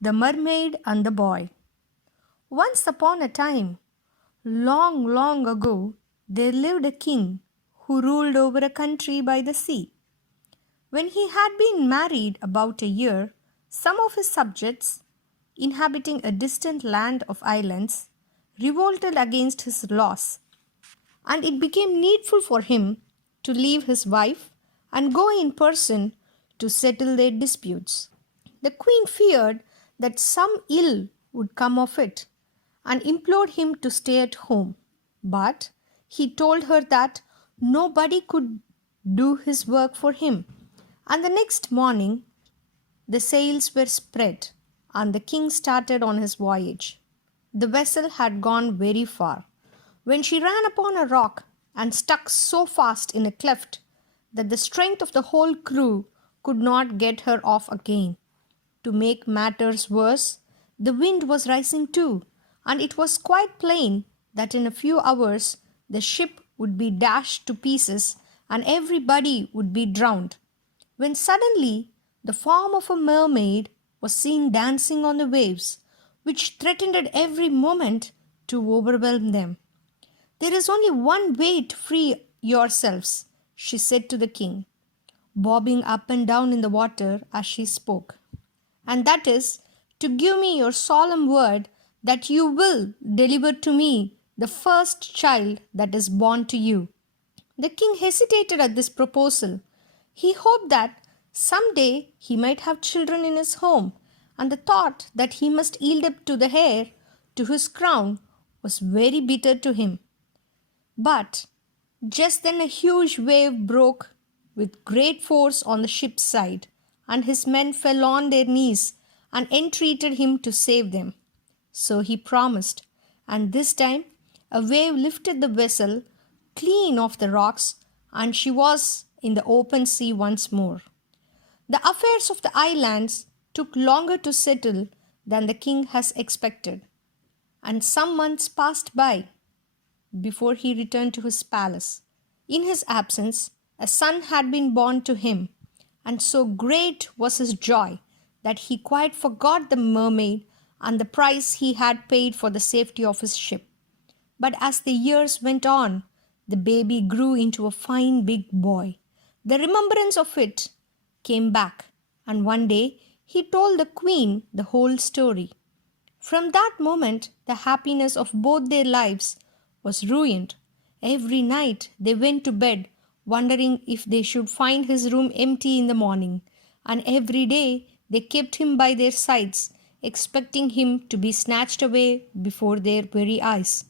The Mermaid and the Boy. Once upon a time, long, long ago, there lived a king who ruled over a country by the sea. When he had been married about a year, some of his subjects, inhabiting a distant land of islands, revolted against his laws, and it became needful for him to leave his wife and go in person to settle their disputes. The queen feared that some ill would come of it and implored him to stay at home. But he told her that nobody could do his work for him. And the next morning, the sails were spread and the king started on his voyage. The vessel had gone very far when she ran upon a rock and stuck so fast in a cleft that the strength of the whole crew could not get her off again. To make matters worse, the wind was rising too, and it was quite plain that in a few hours the ship would be dashed to pieces and everybody would be drowned. When suddenly the form of a mermaid was seen dancing on the waves, which threatened at every moment to overwhelm them. "There is only one way to free yourselves," she said to the king, bobbing up and down in the water as she spoke, "and that is to give me your solemn word that you will deliver to me the first child that is born to you." The king hesitated at this proposal. He hoped that some day he might have children in his home, and the thought that he must yield up to the heir to his crown was very bitter to him. But just then a huge wave broke with great force on the ship's side, and his men fell on their knees and entreated him to save them. So he promised, and this time a wave lifted the vessel clean off the rocks, and she was in the open sea once more. The affairs of the islands took longer to settle than the king has expected, and some months passed by before he returned to his palace. In his absence, a son had been born to him, and so great was his joy that he quite forgot the mermaid and the price he had paid for the safety of his ship. But as the years went on, the baby grew into a fine big boy. The remembrance of it came back, and one day he told the queen the whole story. From that moment, the happiness of both their lives was ruined. Every night they went to bed wondering if they should find his room empty in the morning, and every day they kept him by their sides, expecting him to be snatched away before their very eyes.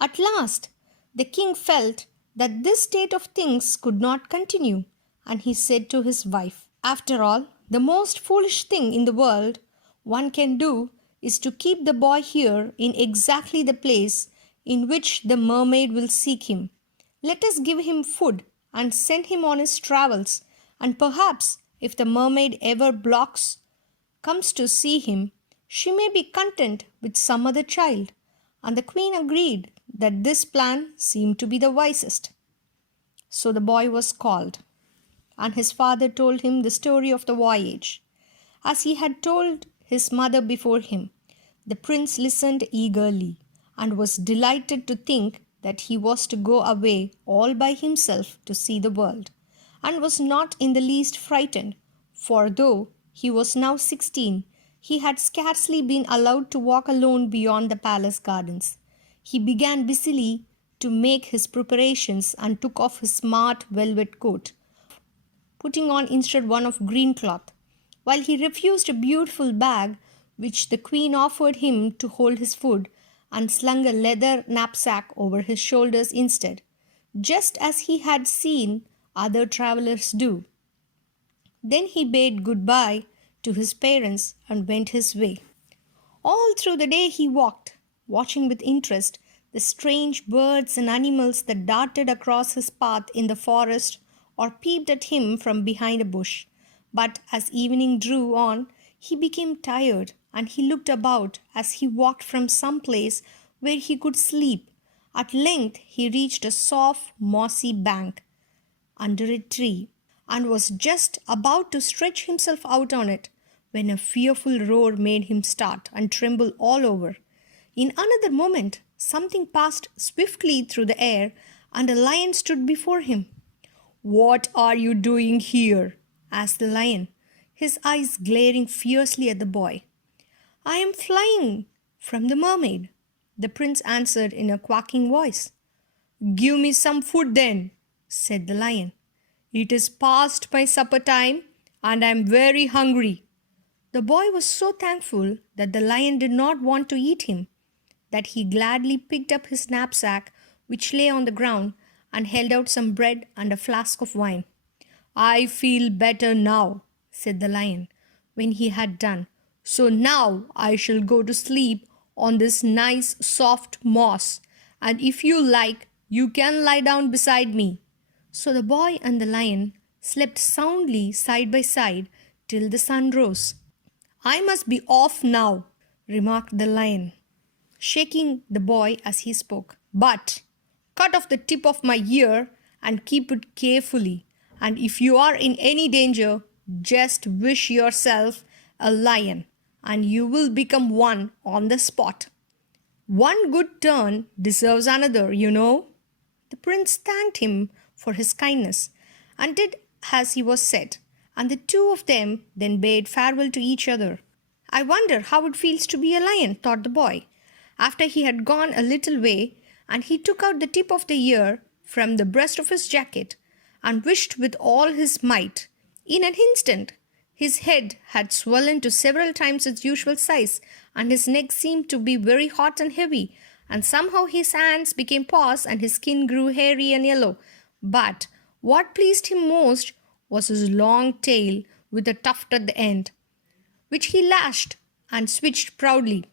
At last, the king felt that this state of things could not continue, and he said to his wife, "After all, the most foolish thing in the world one can do is to keep the boy here in exactly the place in which the mermaid will seek him. Let us give him food and send him on his travels, and perhaps if the mermaid ever comes to see him, she may be content with some other child." And the queen agreed that this plan seemed to be the wisest. So the boy was called, and his father told him the story of the voyage, as he had told his mother before him. The prince listened eagerly and was delighted to think that he was to go away all by himself to see the world, and was not in the least frightened, for though he was now 16, he had scarcely been allowed to walk alone beyond the palace gardens. He began busily to make his preparations and took off his smart velvet coat, putting on instead one of green cloth, while he refused a beautiful bag which the queen offered him to hold his food, and slung a leather knapsack over his shoulders instead, just as he had seen other travelers do. Then he bade good-bye to his parents and went his way. All through the day he walked, watching with interest the strange birds and animals that darted across his path in the forest or peeped at him from behind a bush. But as evening drew on, he became tired, and he looked about as he walked from some place where he could sleep. At length he reached a soft, mossy bank under a tree, and was just about to stretch himself out on it when a fearful roar made him start and tremble all over. In another moment, something passed swiftly through the air, and a lion stood before him. "What are you doing here?" asked the lion, his eyes glaring fiercely at the boy. "I am flying from the mermaid," the prince answered in a quaking voice. "Give me some food then," said the lion. "It is past my supper time, and I am very hungry." The boy was so thankful that the lion did not want to eat him, that he gladly picked up his knapsack, which lay on the ground, and held out some bread and a flask of wine. "I feel better now," said the lion, when he had done. "So now I shall go to sleep on this nice soft moss, and if you like, you can lie down beside me." So the boy and the lion slept soundly side by side till the sun rose. "I must be off now," remarked the lion, shaking the boy as he spoke. "But cut off the tip of my ear and keep it carefully. And if you are in any danger, just wish yourself a lion, and you will become one on the spot. One good turn deserves another, you know." The prince thanked him for his kindness and did as he was said, and the two of them then bade farewell to each other. "I wonder how it feels to be a lion," thought the boy. After he had gone a little way, and he took out the tip of the ear from the breast of his jacket and wished with all his might. In an instant, his head had swollen to several times its usual size, and his neck seemed to be very hot and heavy, and somehow his hands became paws, and his skin grew hairy and yellow. But what pleased him most was his long tail with a tuft at the end, which he lashed and switched proudly.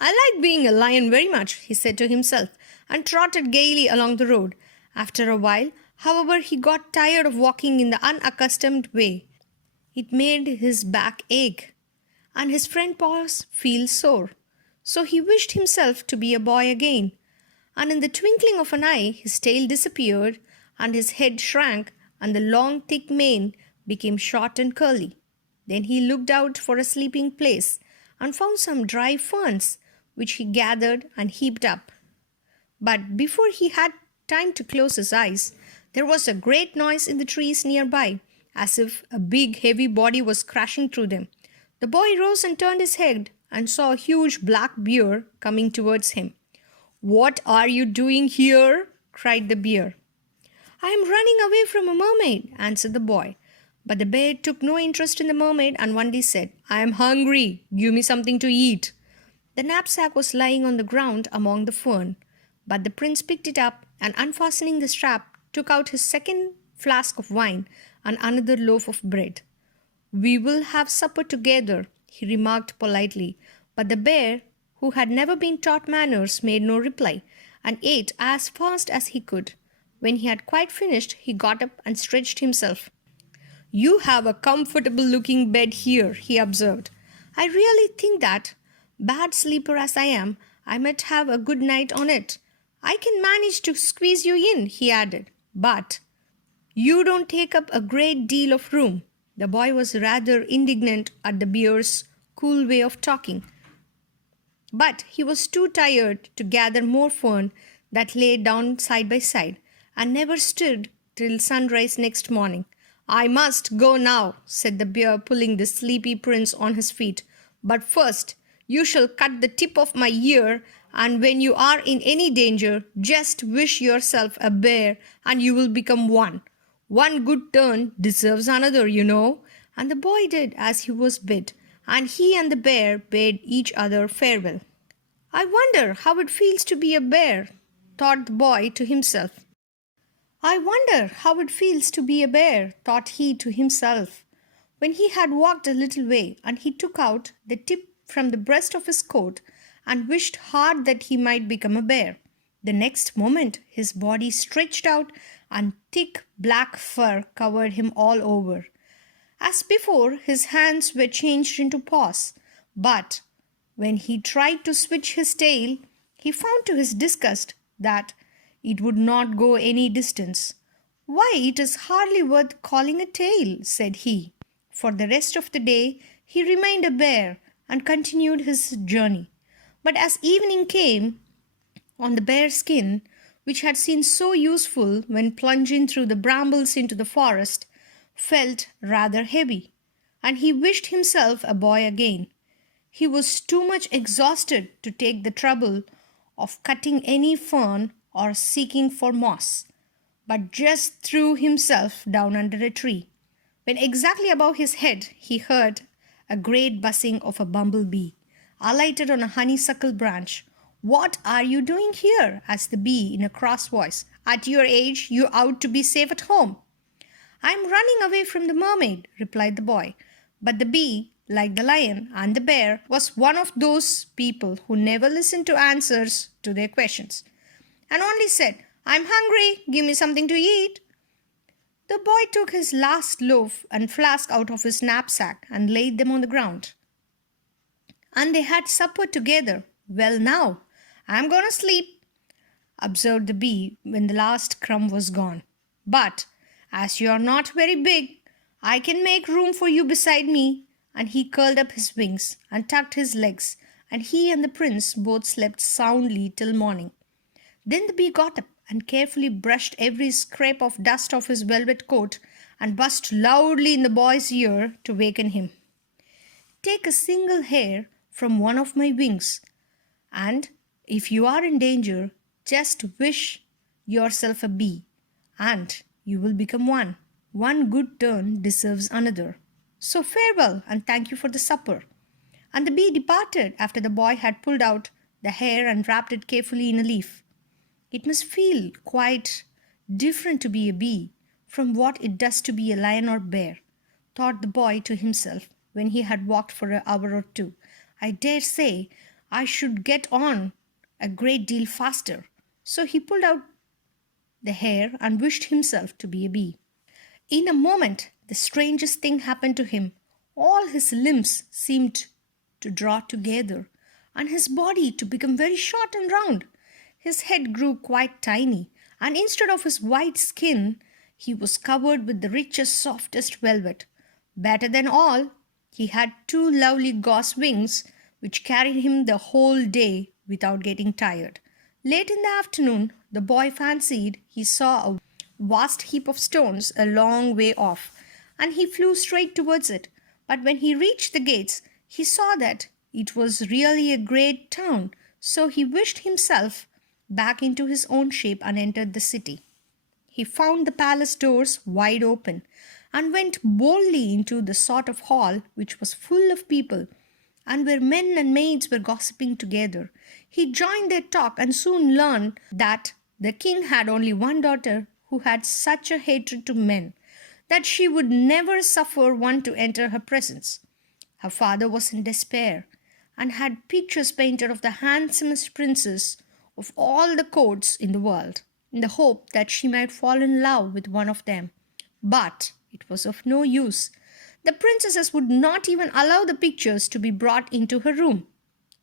"I like being a lion very much," he said to himself, and trotted gaily along the road. After a while, however, he got tired of walking in the unaccustomed way. It made his back ache, and his front paws feel sore. So he wished himself to be a boy again, and in the twinkling of an eye his tail disappeared, and his head shrank, and the long thick mane became short and curly. Then he looked out for a sleeping place, and found some dry ferns, which he gathered and heaped up. But before he had time to close his eyes, there was a great noise in the trees nearby, as if a big heavy body was crashing through them. The boy rose and turned his head, and saw a huge black bear coming towards him. "What are you doing here?" cried the bear. "I am running away from a mermaid," answered the boy. But the bear took no interest in the mermaid, and only said, "I am hungry. Give me something to eat." The knapsack was lying on the ground among the fern, but the prince picked it up, and unfastening the strap, took out his second flask of wine and another loaf of bread. "We will have supper together," he remarked politely, but the bear, who had never been taught manners, made no reply, and ate as fast as he could. When he had quite finished, he got up and stretched himself. "You have a comfortable-looking bed here," he observed. "I really think that, bad sleeper as I am, I might have a good night on it. I can manage to squeeze you in," he added. "But you don't take up a great deal of room." The boy was rather indignant at the bear's cool way of talking, but he was too tired to gather more fern that lay down side by side, and never stirred till sunrise next morning. "I must go now," said the bear, pulling the sleepy prince on his feet. "But first you shall cut the tip of my ear, and when you are in any danger, just wish yourself a bear, and you will become one. One good turn deserves another, you know." And the boy did as he was bid, and he and the bear bade each other farewell. "I wonder how it feels to be a bear," thought the boy to himself. "I wonder how it feels to be a bear," thought he to himself. When he had walked a little way, and he took out the tip from the breast of his coat, and wished hard that he might become a bear. The next moment his body stretched out, and thick black fur covered him all over. As before, his hands were changed into paws, but when he tried to switch his tail, he found to his disgust that it would not go any distance. "Why, it is hardly worth calling a tail," said he. For the rest of the day he remained a bear and continued his journey. But as evening came, on the bear skin, which had seemed so useful when plunging through the brambles into the forest, felt rather heavy, and he wished himself a boy again. He was too much exhausted to take the trouble of cutting any fern or seeking for moss, but just threw himself down under a tree. When exactly above his head he heard a great buzzing of a bumblebee, alighted on a honeysuckle branch. "What are you doing here?" asked the bee in a cross voice. "At your age, you ought to be safe at home." "I am running away from the mermaid," replied the boy. But the bee, like the lion and the bear, was one of those people who never listen to answers to their questions, and only said, "I'm hungry, give me something to eat." The boy took his last loaf and flask out of his knapsack and laid them on the ground. And they had supper together. "Well, now, I'm going to sleep," observed the bee when the last crumb was gone. "But as you are not very big, I can make room for you beside me." And he curled up his wings and tucked his legs, and he and the prince both slept soundly till morning. Then the bee got up and carefully brushed every scrap of dust off his velvet coat and buzzed loudly in the boy's ear to waken him. "Take a single hair from one of my wings, and if you are in danger, just wish yourself a bee, and you will become one. One good turn deserves another. So farewell, and thank you for the supper." And the bee departed after the boy had pulled out the hair and wrapped it carefully in a leaf. It must feel quite different to be a bee from what it does to be a lion or bear, thought the boy to himself when he had walked for an hour or two. "I dare say I should get on a great deal faster." So he pulled out the hair and wished himself to be a bee. In a moment, the strangest thing happened to him. All his limbs seemed to draw together, and his body to become very short and round. His head grew quite tiny, and instead of his white skin, he was covered with the richest, softest velvet. Better than all, he had two lovely gauze wings, which carried him the whole day without getting tired. Late in the afternoon, the boy fancied he saw a vast heap of stones a long way off, and he flew straight towards it. But when he reached the gates, he saw that it was really a great town, so he wished himself back into his own shape and entered the city. He found the palace doors wide open and went boldly into the sort of hall which was full of people, and where men and maids were gossiping together. He joined their talk and soon learned that the king had only one daughter who had such a hatred to men that she would never suffer one to enter her presence. Her father was in despair and had pictures painted of the handsomest princess of all the courts in the world, in the hope that she might fall in love with one of them. But it was of no use. The princesses would not even allow the pictures to be brought into her room.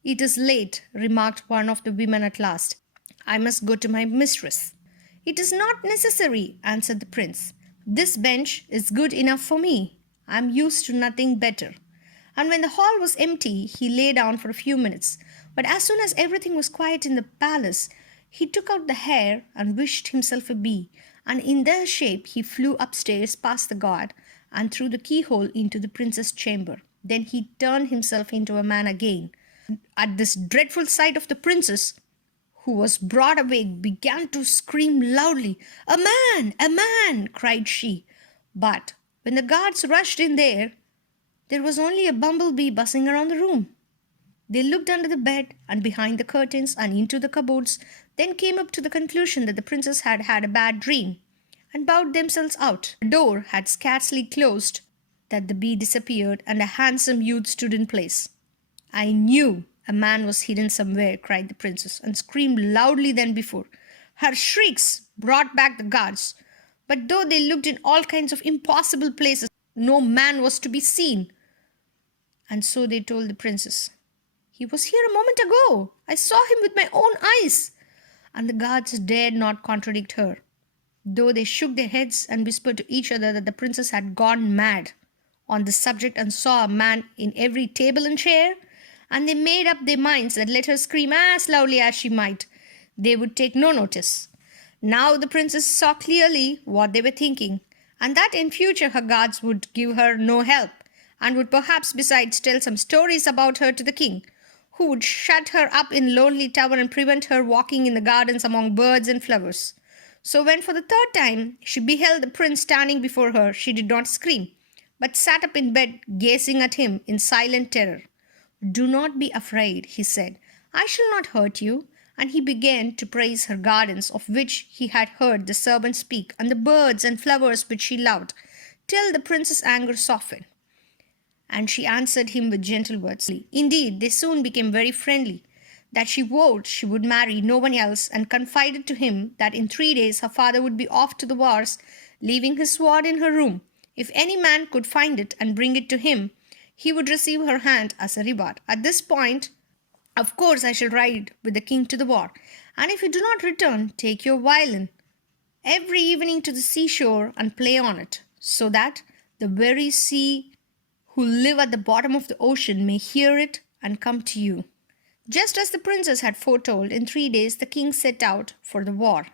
"It is late," remarked one of the women at last. "I must go to my mistress." "It is not necessary," answered the prince. "This bench is good enough for me. I am used to nothing better." And when the hall was empty, he lay down for a few minutes. But as soon as everything was quiet in the palace, he took out the hair and wished himself a bee, and in their shape he flew upstairs past the guard and through the keyhole into the prince's chamber. Then he turned himself into a man again. At this dreadful sight of the princess, who was broad awake, began to scream loudly. "A man! A man!" cried she. But when the guards rushed in there was only a bumblebee buzzing around the room. They looked under the bed and behind the curtains and into the cupboards, then came up to the conclusion that the princess had had a bad dream, and bowed themselves out. The door had scarcely closed that the bee disappeared, and a handsome youth stood in place. "I knew a man was hidden somewhere," cried the princess, and screamed loudly than before. Her shrieks brought back the guards, but though they looked in all kinds of impossible places, no man was to be seen. And so they told the princess, "He was here a moment ago. I saw him with my own eyes." And the guards dared not contradict her, though they shook their heads and whispered to each other that the princess had gone mad, on the subject and saw a man in every table and chair, and they made up their minds that let her scream as loudly as she might, they would take no notice. Now the princess saw clearly what they were thinking, and that in future her guards would give her no help, and would perhaps besides tell some stories about her to the king, who would shut her up in lonely tower and prevent her walking in the gardens among birds and flowers. So when for the third time she beheld the prince standing before her, she did not scream, but sat up in bed gazing at him in silent terror. "Do not be afraid," he said. "I shall not hurt you." And he began to praise her gardens, of which he had heard the servants speak, and the birds and flowers which she loved, till the princess's anger softened, and she answered him with gentle words. Indeed, they soon became very friendly, that she vowed she would marry no one else, and confided to him that in 3 days her father would be off to the wars, leaving his sword in her room. If any man could find it and bring it to him, he would receive her hand as a reward. At this point, of course, I shall ride with the king to the war, and if you do not return, take your violin every evening to the seashore and play on it, so that the very sea who live at the bottom of the ocean may hear it and come to you." Just as the princess had foretold, in 3 days the king set out for the war,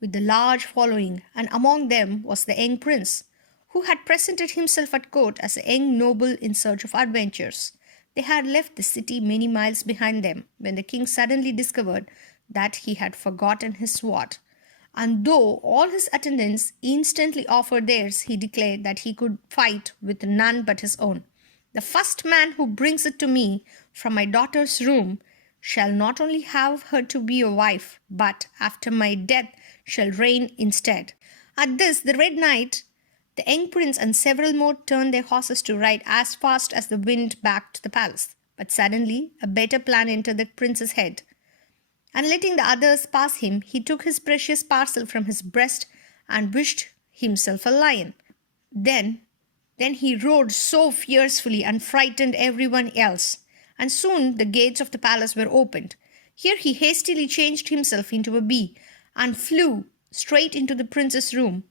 with a large following, and among them was the young prince, who had presented himself at court as a young noble in search of adventures. They had left the city many miles behind them when the king suddenly discovered that he had forgotten his sword. And though all his attendants instantly offered theirs, he declared that he could fight with none but his own. "The first man who brings it to me from my daughter's room shall not only have her to be a wife, but after my death shall reign instead." At this, the Red Knight, the young prince, and several more turned their horses to ride as fast as the wind back to the palace. But suddenly a better plan entered the prince's head, and letting the others pass him, he took his precious parcel from his breast and wished himself a lion. Then he roared so fiercely and frightened everyone else, and soon the gates of the palace were opened. Here he hastily changed himself into a bee and flew straight into the prince's room,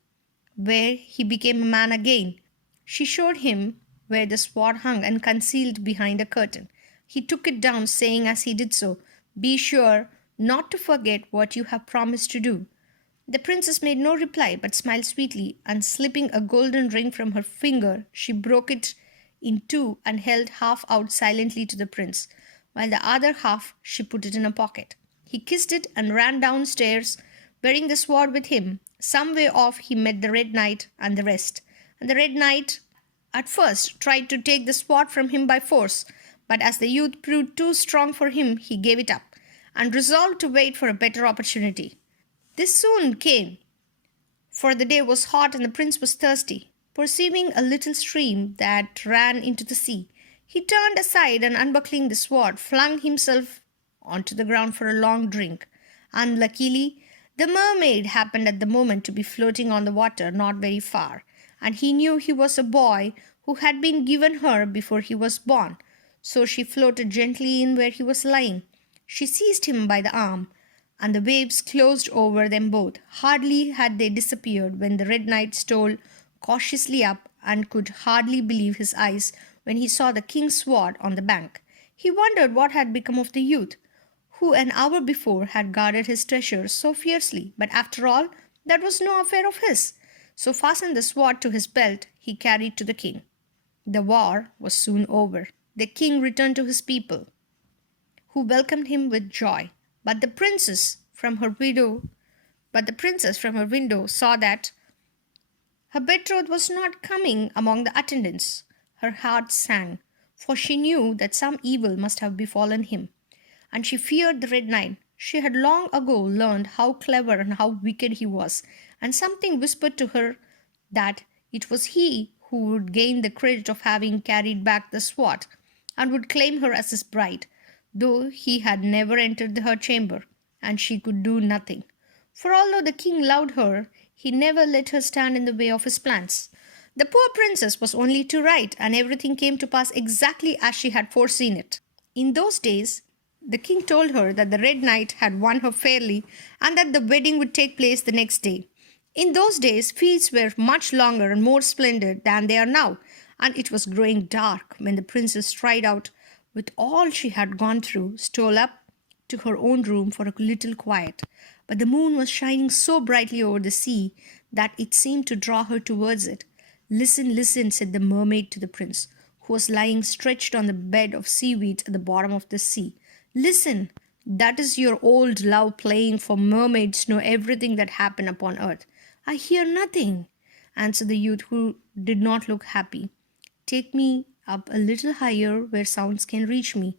where he became a man again. She showed him where the sword hung and concealed behind a curtain. He took it down, saying as he did so, "Be sure not to forget what you have promised to do." The princess made no reply, but smiled sweetly, and slipping a golden ring from her finger, she broke it in two and held half out silently to the prince, while the other half she put it in a pocket. He kissed it and ran downstairs, bearing the sword with him. Some way off he met the Red Knight and the rest, and the Red Knight at first tried to take the sword from him by force, but as the youth proved too strong for him, he gave it up, and resolved to wait for a better opportunity. This soon came, for the day was hot and the prince was thirsty. Perceiving a little stream that ran into the sea, he turned aside and, unbuckling the sword, flung himself onto the ground for a long drink. Unluckily, the mermaid happened at the moment to be floating on the water not very far, and he knew he was a boy who had been given her before he was born, so she floated gently in where he was lying. She seized him by the arm, and the waves closed over them both. Hardly had they disappeared when the Red Knight stole cautiously up, and could hardly believe his eyes when he saw the king's sword on the bank. He wondered what had become of the youth, who an hour before had guarded his treasure so fiercely, but after all, that was no affair of his. So fastened the sword to his belt, he carried to the king. The war was soon over. The king returned to his people, who welcomed him with joy. But the princess from her window saw that her betrothed was not coming among the attendants. Her heart sank, for she knew that some evil must have befallen him, and she feared the Red Knight. She had long ago learned how clever and how wicked he was, and something whispered to her that it was he who would gain the credit of having carried back the sword, and would claim her as his bride, though he had never entered her chamber, and she could do nothing. For although the king loved her, he never let her stand in the way of his plans. The poor princess was only too right, and everything came to pass exactly as she had foreseen it. In those days, the king told her that the Red Knight had won her fairly, and that the wedding would take place the next day. In those days, feasts were much longer and more splendid than they are now, and it was growing dark when the princess stride out with all she had gone through, stole up to her own room for a little quiet. But the moon was shining so brightly over the sea that it seemed to draw her towards it. Listen, listen, said the mermaid to the prince, who was lying stretched on the bed of seaweed at the bottom of the sea. Listen, that is your old love playing, for mermaids know everything that happened upon earth. I hear nothing, answered the youth, who did not look happy. Take me up a little higher where sounds can reach me.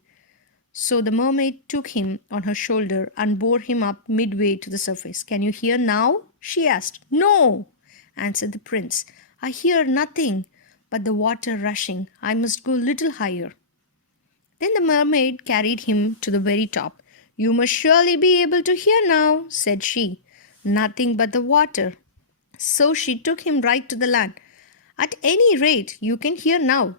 So the mermaid took him on her shoulder and bore him up midway to the surface. Can you hear now? She asked. No, answered the prince. I hear nothing but the water rushing. I must go a little higher. Then the mermaid carried him to the very top. You must surely be able to hear now, said she. Nothing but the water. So she took him right to the land. At any rate, you can hear now.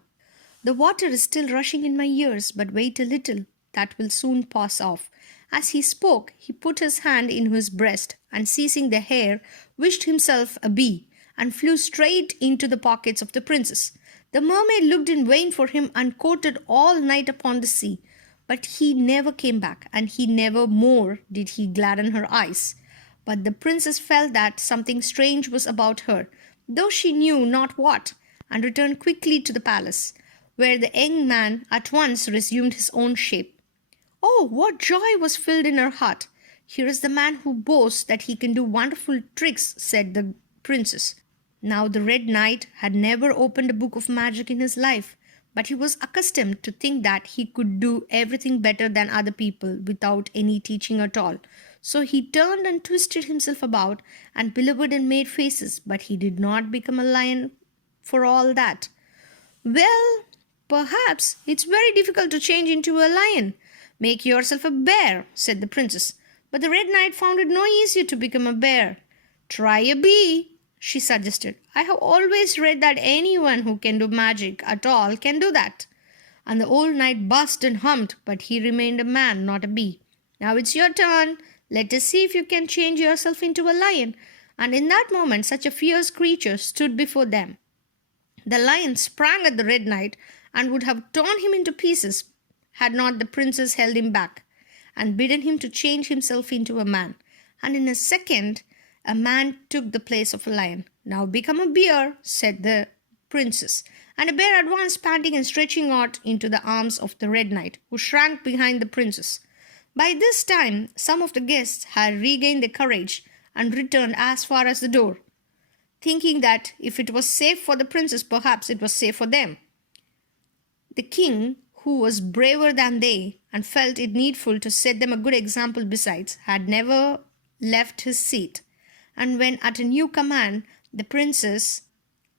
The water is still rushing in my ears, but wait a little. That will soon pass off. As he spoke, he put his hand in his breast and, seizing the hair, wished himself a bee and flew straight into the pockets of the princess. The mermaid looked in vain for him and courted all night upon the sea, but he never came back, and he never more did he gladden her eyes. But the princess felt that something strange was about her, though she knew not what, and returned quickly to the palace, where the young man at once resumed his own shape. Oh, what joy was filled in her heart! Here is the man who boasts that he can do wonderful tricks, said the princess. Now the Red Knight had never opened a book of magic in his life, but he was accustomed to think that he could do everything better than other people without any teaching at all. So he turned and twisted himself about and bellowed and made faces, but he did not become a lion for all that. Well, perhaps it's very difficult to change into a lion. Make yourself a bear, said the princess. But the Red Knight found it no easier to become a bear. Try a bee, she suggested. I have always read that anyone who can do magic at all can do that. And the old knight buzzed and hummed, but he remained a man, not a bee. Now it's your turn. Let us see if you can change yourself into a lion. And in that moment, such a fierce creature stood before them. The lion sprang at the Red Knight and would have torn him into pieces, had not the princess held him back and bidden him to change himself into a man. And in a second, a man took the place of a lion. Now become a bear, said the princess. And a bear advanced, panting and stretching out into the arms of the Red Knight, who shrank behind the princess. By this time, some of the guests had regained their courage and returned as far as the door, thinking that if it was safe for the princess, perhaps it was safe for them. The king, who was braver than they and felt it needful to set them a good example besides, had never left his seat. And when at a new command, the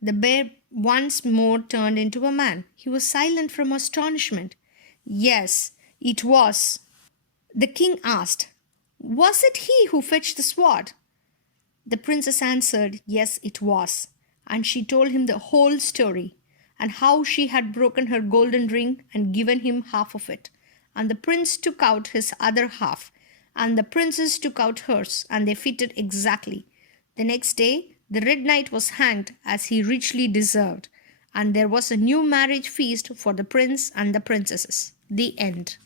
bear once more turned into a man. He was silent from astonishment. Yes, it was. The king asked, Was it he who fetched the sword? The princess answered, Yes, it was. And she told him the whole story, and how she had broken her golden ring and given him half of it. And the prince took out his other half, and the princess took out hers, and they fitted exactly. The next day, the Red Knight was hanged, as he richly deserved, and there was a new marriage feast for the prince and the princesses. The end.